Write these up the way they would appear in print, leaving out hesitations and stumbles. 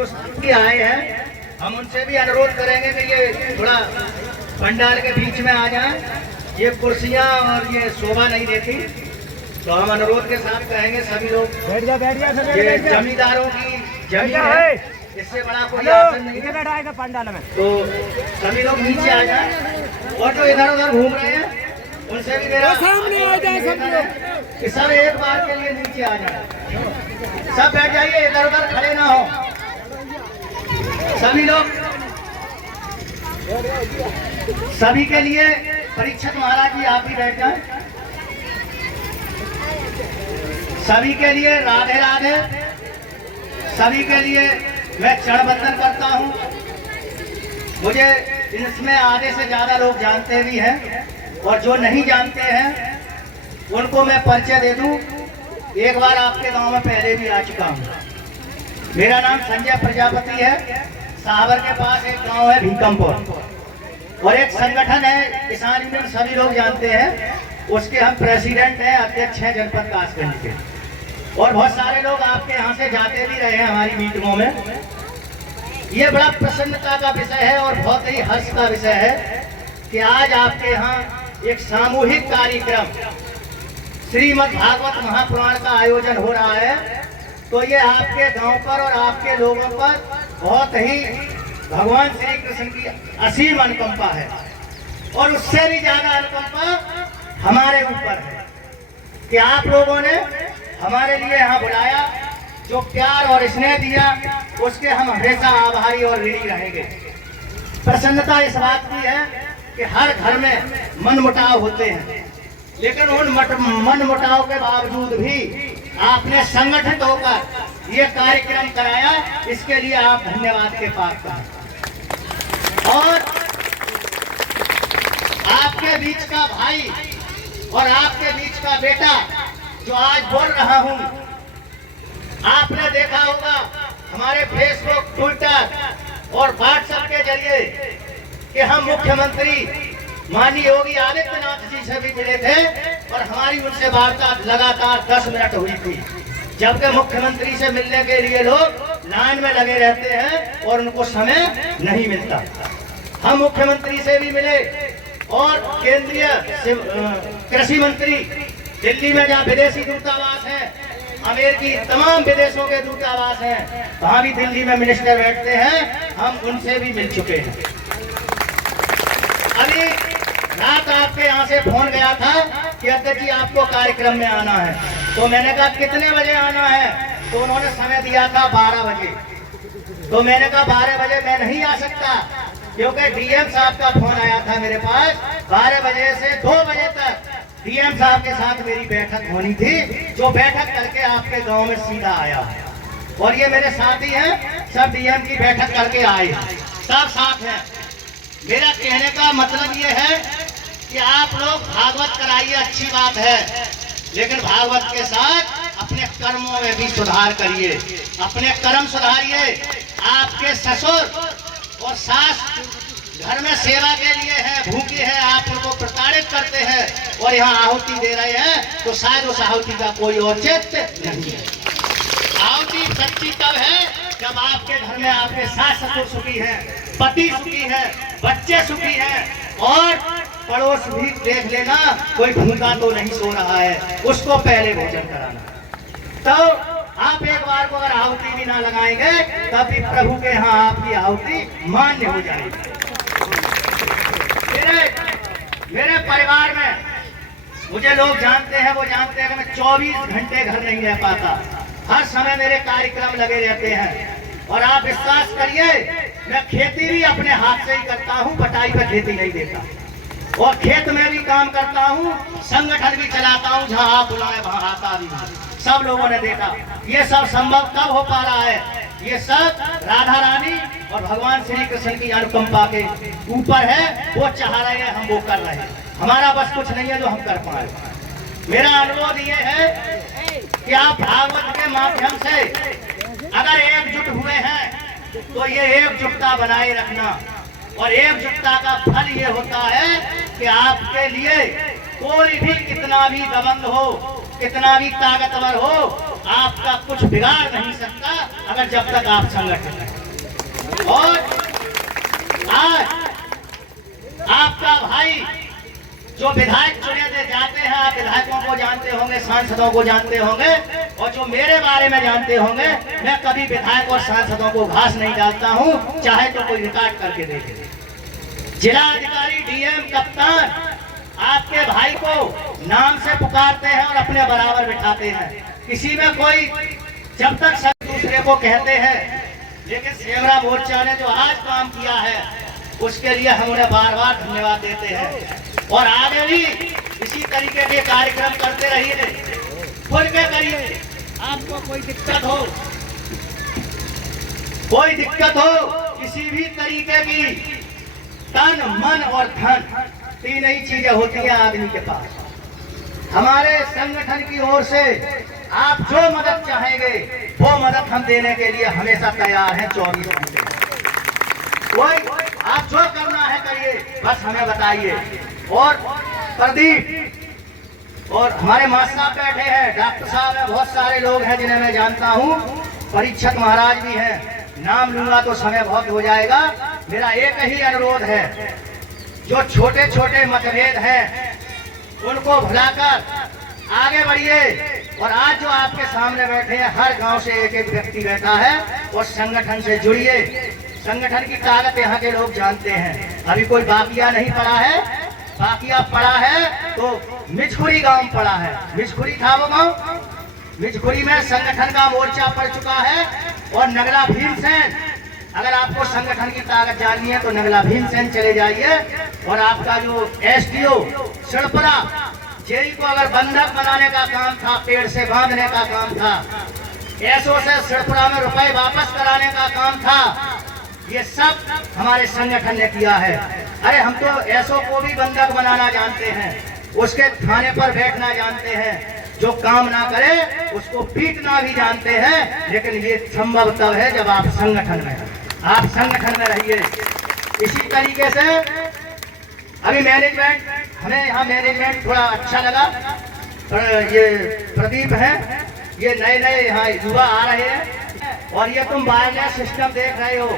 जो साथी आए हैं हम उनसे भी अनुरोध करेंगे कि ये थोड़ा पंडाल के बीच में आ जाएं। ये कुर्सियां और ये शोभा नहीं देती, तो हम अनुरोध के साथ कहेंगे सभी लोग बैठ जा ये जमींदारों की जमीन है, इससे बड़ा कोई आसन नहीं है। बैठा पंडाल में, तो सभी लोग नीचे आ जाएं और जो इधर उधर घूम रहे हैं उनसे भी मेरा सामने आ जाए सब लोग, कि सब एक बार के लिए नीचे आ जाए। सब बैठ जाइए, इधर उधर खड़े ना हो सभी लोग। सभी के लिए परीक्षक महाराज जी आप भी बैठ जाएं। सभी के लिए राधे राधे। सभी के लिए मैं चरण वंदन करता हूं। मुझे इसमें आधे से ज्यादा लोग जानते भी हैं और जो नहीं जानते हैं उनको मैं परिचय दे दूं। एक बार आपके गांव में पहले भी आ चुका हूं। मेरा नाम संजय प्रजापति है। सावर के पास एक गांव है भीकमपुर और एक संगठन है किसान यूनियन, सभी लोग जानते हैं। उसके हम प्रेसिडेंट हैं, अध्यक्ष हैं जनपद कासगंज के। और बहुत सारे लोग आपके यहाँ से जाते भी रहे हैं हमारी मीटिंगों में। ये बड़ा प्रसन्नता का विषय है और बहुत ही हर्ष का विषय है कि आज आपके यहाँ एक सामूहिक कार्यक्रम श्रीमद् भागवत महापुराण का आयोजन हो रहा है। तो ये आपके गांव पर और आपके लोगों पर बहुत ही भगवान श्री कृष्ण की असीम अनुकंपा है और उससे भी ज्यादा अनुकंपा हमारे ऊपर है कि आप लोगों ने हमारे लिए यहाँ बुलाया, जो प्यार और स्नेह दिया उसके हम हमेशा आभारी और ऋणी रहेंगे। प्रसन्नता इस बात की है कि हर घर में मनमुटाव होते हैं, लेकिन उन मनमुटाव के बावजूद भी आपने संगठित होकर ये कार्यक्रम कराया, इसके लिए आप धन्यवाद के पात्र हैं। और आपके बीच का भाई और आपके बीच का बेटा जो आज बोल रहा हूं, आपने देखा होगा हमारे फेसबुक, ट्विटर और व्हाट्सएप के जरिए कि हम मुख्यमंत्री माननीय योगी आदित्यनाथ जी से भी मिले थे और हमारी उनसे वार्ता लगातार 10 मिनट हुई थी, जबकि मुख्यमंत्री से मिलने के लिए लोग लाइन में लगे रहते हैं और उनको समय नहीं मिलता। हम मुख्यमंत्री से भी मिले और केंद्रीय कृषि मंत्री दिल्ली में जहाँ विदेशी दूतावास है, अमेरिकी तमाम विदेशों के दूतावास हैं, वहाँ भी दिल्ली में मिनिस्टर बैठते हैं, हम उनसे भी मिल चुके हैं। अभी रात आपके यहाँ से फोन गया था कि अध्यक्ष जी आपको कार्यक्रम में आना है, तो मैंने कहा कितने बजे आना है, तो उन्होंने समय दिया था 12 बजे। तो मैंने कहा 12 बजे मैं नहीं आ सकता क्योंकि डीएम साहब का फोन आया था मेरे पास। 12 बजे से 2 बजे तक डीएम साहब के साथ मेरी बैठक होनी थी, जो बैठक करके आपके गांव में सीधा आया। और ये मेरे साथी हैं, सब डीएम की बैठक करके आए, सब साथ हैं। मेरा कहने का मतलब ये है कि आप लोग भागवत कराइए, अच्छी बात है, लेकिन भागवत के साथ अपने कर्मों में भी सुधार करिए, अपने कर्म सुधारिए। आपके ससुर और सास घर में सेवा के लिए है, भूखी है, आप उनको प्रताड़ित करते हैं और यहाँ आहुति दे रहे हैं, तो शायद उस आहुति का कोई औचित्य नहीं है। आहुति सच्ची तब है जब आपके घर में आपके सास ससुर सुखी हैं, पति सुखी है, बच्चे सुखी हैं और पड़ोस भी देख लेना कोई भूखा तो नहीं सो रहा है, उसको पहले भोजन कराना। तो आप एक बार को अगर आहुति भी ना लगाएंगे तब भी प्रभु के यहाँ आपकी आहुति मान्य हो जाएगी। मेरे परिवार में मुझे लोग जानते हैं, वो जानते हैं कि मैं 24 घंटे घर नहीं रह पाता, हर समय मेरे कार्यक्रम लगे रहते हैं। और आप विश्वास करिए, मैं खेती भी अपने हाथ से ही करता हूँ, बटाई पर खेती नहीं देता, और खेत में भी काम करता हूँ, संगठन भी चलाता हूँ, जहाँ आप बुलाए वहाँ आता भी हूँ। सब लोगों ने देखा ये सब संभव कब हो पा रहा है, ये सब राधा रानी और भगवान श्री कृष्ण की अनुकंपा के ऊपर है। वो चाह रहे हैं, हम वो कर रहे हैं, हमारा बस कुछ नहीं है जो हम कर पाए। मेरा अनुरोध ये है कि आप भागवत के माध्यम से अगर एकजुट हुए हैं तो ये एकजुटता बनाए रखना, और एकजुटता का फल ये होता है कि आपके लिए कोई भी कितना भी दबंग हो, कितना भी ताकतवर हो, आपका कुछ बिगाड़ नहीं सकता अगर जब तक आप संगठन में। और आज आपका भाई जो विधायक चुने जाते हैं, आप विधायकों को जानते होंगे, सांसदों को जानते होंगे, और जो मेरे बारे में जानते होंगे, मैं कभी विधायक और सांसदों को घास नहीं डालता हूं, चाहे तो कोई रिकॉर्ड करके देखे। जिला अधिकारी, डीएम, कप्तान आपके भाई को नाम से पुकारते हैं और अपने बराबर बिठाते हैं। किसी में कोई जब तक सब दूसरे को कहते हैं, लेकिन सेमरा मोर्चा ने जो आज काम किया है उसके लिए हम उन्हें बार बार धन्यवाद देते हैं। और आगे भी इसी तरीके के कार्यक्रम करते रहिए, खुल के करिए। आपको कोई दिक्कत हो, किसी भी तरीके की, तन, मन और धन, तीन ही चीजें होती हैं आदमी के पास। हमारे संगठन की ओर से आप जो मदद चाहेंगे वो मदद हम देने के लिए हमेशा तैयार हैं 24 घंटे। कोई आप जो करना है करिए, बस हमें बताइए। और प्रदीप और हमारे मास्टर साहब बैठे हैं, डॉक्टर साहब हैं, बहुत सारे लोग हैं जिन्हें मैं जानता हूँ, परीक्षक महाराज भी हैं, नाम लूंगा तो समय बहुत हो जाएगा। मेरा एक ही अनुरोध है, जो छोटे छोटे मतभेद हैं उनको भुलाकर आगे बढ़िए। और आज जो आपके सामने बैठे हैं, हर गांव से एक एक व्यक्ति बैठा है, और संगठन से जुड़िए। संगठन की ताकत यहाँ के लोग जानते हैं। अभी कोई बाकिया नहीं पड़ा है, बाकिया पड़ा है तो मिचखुरी गांव पड़ा है। मिचखुरी था वो गांव, मिचखुरी में संगठन का मोर्चा पड़ चुका है। और नगला भीमसेन, अगर आपको संगठन की ताकत जाननी है तो नगला भीमसेन चले जाइए। और आपका जो एसडीओ सड़परा, जेई को अगर बंधक बनाने का काम था, पेड़ से बांधने का काम था, एसओ से सड़परा में रुपए वापस कराने का काम था, ये सब हमारे संगठन ने किया है। अरे हम तो एसओ को भी बंधक बनाना जानते हैं, उसके थाने पर बैठना जानते हैं, जो काम ना करे उसको पीटना भी जानते हैं। लेकिन ये संभव तब है जब आप संगठन में हैं। आप संगठन में रहिए। इसी तरीके से अभी मैनेजमेंट, हमें यहाँ मैनेजमेंट थोड़ा अच्छा लगा। ये प्रदीप है, ये नए नए यहाँ युवा आ रहे हैं। और ये तुम वायरलेस सिस्टम देख रहे हो,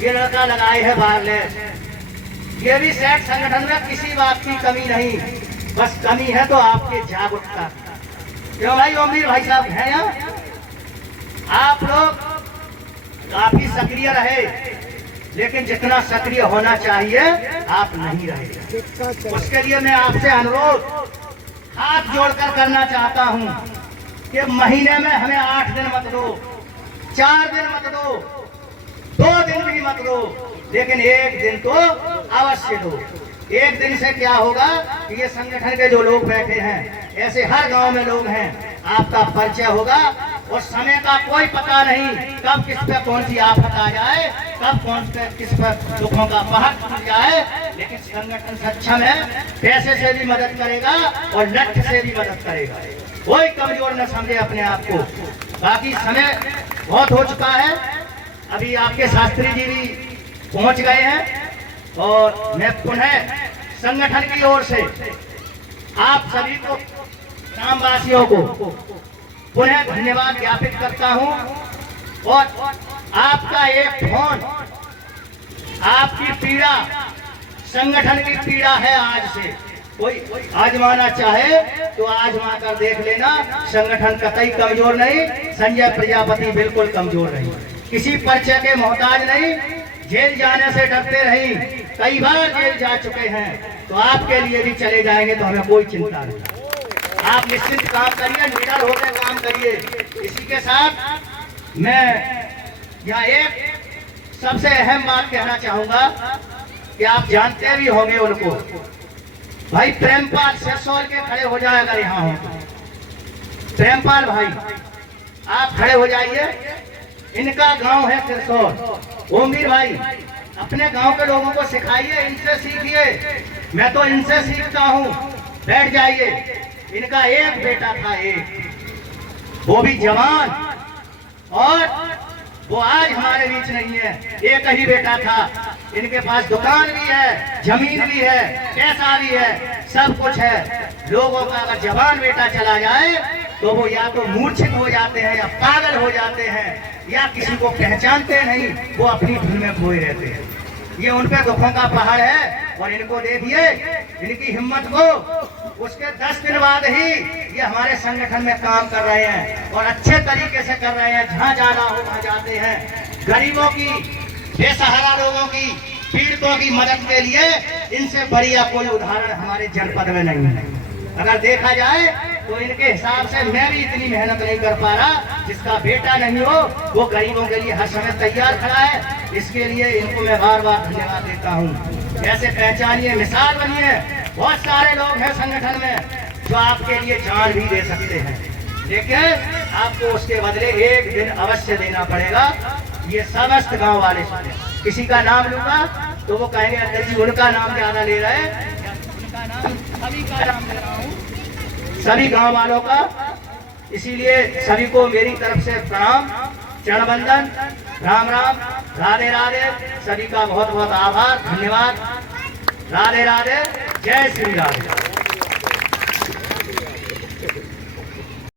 ये लड़का लगाए है वायरलेस। ये भी सेट संगठन में किसी बात की कमी नहीं, बस कमी है तो आपकी जागरूकता। क्यों भाई ओमवीर भाई साहब हैं यहाँ, आप लोग काफी सक्रिय रहे, लेकिन जितना सक्रिय होना चाहिए आप नहीं रहे। उसके लिए मैं आपसे अनुरोध हाथ जोड़कर करना चाहता हूँ कि महीने में हमें 8 दिन मत दो, 4 दिन मत दो, 2 दिन भी मत दो, लेकिन 1 दिन तो अवश्य दो। 1 दिन से क्या होगा कि ये संगठन के जो लोग बैठे हैं, ऐसे हर गांव में लोग हैं, आपका परिचय होगा। और समय का कोई पता नहीं कब किस पे कौन सी आफत आ जाए, कब कौन पे किस पर दुखों का पहाड़ टूट जाए। लेकिन संगठन सक्षम है, पैसे से भी मदद करेगा और लक्ष्य से भी मदद करेगा। कोई कमजोर न समझे अपने आप को। बाकी समय बहुत हो चुका है, अभी आपके शास्त्री जी भी पहुंच गए हैं। और मैं पुनः संगठन की ओर से आप सभी को, ग्रामवासियों को पुनः धन्यवाद ज्ञापित करता हूं। और आपका एक फोन, आपकी पीड़ा संगठन की पीड़ा है। आज से कोई आजमाना चाहे तो आजमा कर देख लेना, संगठन कतई कमजोर नहीं, संजय प्रजापति बिल्कुल कमजोर नहीं, किसी परिचय के मोहताज नहीं, जेल जाने से डरते नहीं, कई बार जेल जा चुके हैं, तो आपके लिए भी चले जाएंगे तो हमें कोई चिंता नहीं। आप निश्चिंत काम करिए, निडर होकर काम करिए। इसी के साथ मैं यहाँ एक सबसे अहम बात कहना चाहूंगा कि आप जानते भी होंगे उनको, भाई प्रेमपाल सिरसौल के खड़े हो जाए अगर यहाँ हो। प्रेमपाल भाई आप खड़े हो जाइए, इनका गांव है सिरसौल। ओमवीर भाई अपने गांव के लोगों को सिखाइए, इनसे सीखिए, मैं तो इनसे सीखता हूँ। बैठ जाइए। इनका एक बेटा था, एक, वो भी जवान, और वो आज हमारे बीच नहीं है। एक ही बेटा था, इनके पास दुकान भी है, जमीन भी है, पैसा भी है, सब कुछ है। लोगों का अगर जवान बेटा चला जाए तो वो या तो मूर्छित हो जाते हैं या पागल हो जाते हैं या किसी को पहचानते नहीं, वो अपनी धुन में खोए रहते हैं। ये उन पे दुखों का पहाड़ है और इनको देखिए, इनकी हिम्मत को उसके 10 दिन बाद ही ये हमारे संगठन में काम कर रहे हैं और अच्छे तरीके से कर रहे हैं। जहाँ जाना हो वहाँ जाते हैं। गरीबों की, बेसहारा लोगों की, पीड़ितों की मदद के लिए इनसे बढ़िया कोई उदाहरण हमारे जनपद में नहीं है। अगर देखा जाए तो इनके हिसाब से मैं भी इतनी मेहनत नहीं कर पा रहा। जिसका बेटा नहीं हो वो गरीबों के लिए हर समय तैयार खड़ा है। इसके लिए इनको मैं बार बार धन्यवाद देता हूँ। ऐसे पहचानिए, मिसाल बनिए। बहुत सारे लोग हैं संगठन में जो आपके लिए जान भी दे सकते हैं, लेकिन आपको उसके बदले एक दिन अवश्य देना पड़ेगा। ये समस्त गांव वाले, किसी का नाम लूंगा तो वो कहेंगे अंदर जी उनका नाम ज्यादा ले रहे हैं, सभी का नाम ले रहा हूँ, सभी गांव वालों का। इसीलिए सभी को मेरी तरफ से प्रणाम, चरण वंदन, राम राम, राधे राधे। सभी का बहुत बहुत आभार, धन्यवाद। राधे राधे, जय श्री राधे।